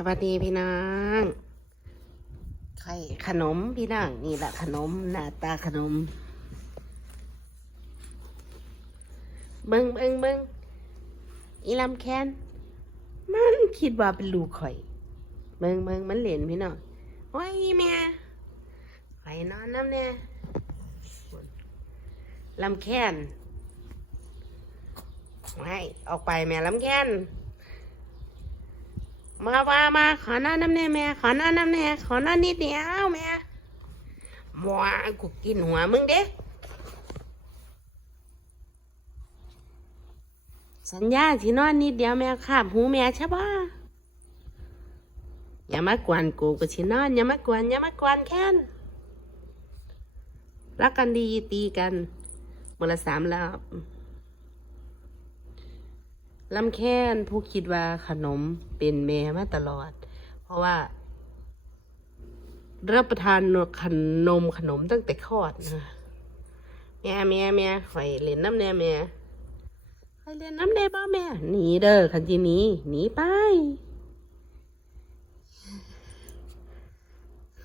สวัสดีพี่น้องไข่ขนมพี่น้องนี่แหละขนมหน้าตาขนม เบิงเบิงเบิงอีลำแคนมันคิดว่าเป็นลูกข่อย เบิงเบิงมันเหรียญพี่น้องโอ้ยแม่ข่อยนอนน้ำเนี่ยลำแคนให้ออกไปแม่ลำแคน มาว่ามาขอนอนน้ำแน่แม่ ขอนอนน้ำแน่ขอนอนนิดเดียวแม่มัวกูกินหัวมึงเด้สัญญาที่นอนนิดเดียวแม่ขาบหูแม่ใช่ปะอย่ามากวนกูกูชินอน อย่ามากวนอย่ามากวนแค้นรักกันดีตีกันมือละสามรอบ ลำแค้นผู้คิดว่าขนมเป็นแม่มาตลอด เพราะว่า รับประทานขนมขนมตั้งแต่คลอดนะแม่แม่แม่ข่อยเล่นน้ำแน่แม่ข่อยเล่นน้ำแน่ป้าแม่หนีเด้อคันทีหนี้หนีไป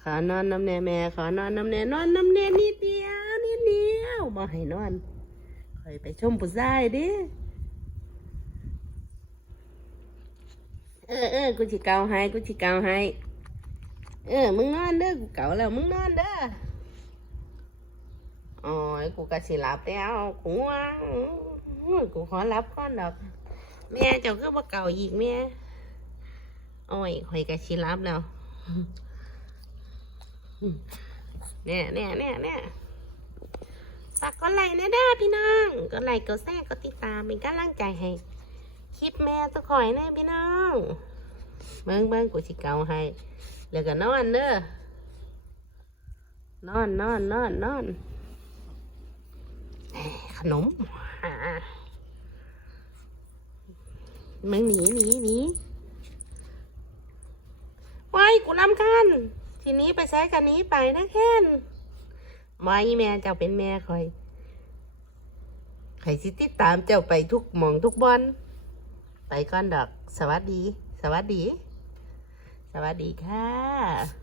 ขอนอนน้ำแน่แม่ขอนอนน้ำแน่นอนน้ำแน่นิดเดียวนิดเดียวมาให้นอนข่อยไปชมผู้ชายดิ เออเออกูจิเกาให้กูจิเกาให้เออ มึงนอนเด้อกูเกาแล้วมึงนอนเด้ออ้ยกูก็สิหลับแล้วกูง่วงกูขอหลับก่อนดอกแม่เจ้าคือบ่เก่าอีกแม่โอ้ยข่อยก็สิหลับแล้วเนี่ยเนี่ยเนี่ยเนี่ยฝากกดไลค์นะด้อพี่น้องกดไลค์กดแชร์กดติดตามเป็นกำลังใจให้ คลิปแม่ตะข่อยแน่พี่น้องเบิ่งเบิ่งกูสิเกาให้แล้วก็นอนเด้อนอนนอนนอนนอนขนมมึงหนีหนีหนีไว้กูรำคาญทีนี้ไปใช้กันนี้ไปนะแค่นไว้แม่เจ้าเป็นแม่คอยใครสิติดตามเจ้าไปทุกหมองทุกบอน ไปก่อนดอก สวัสดี สวัสดี สวัสดีค่ะ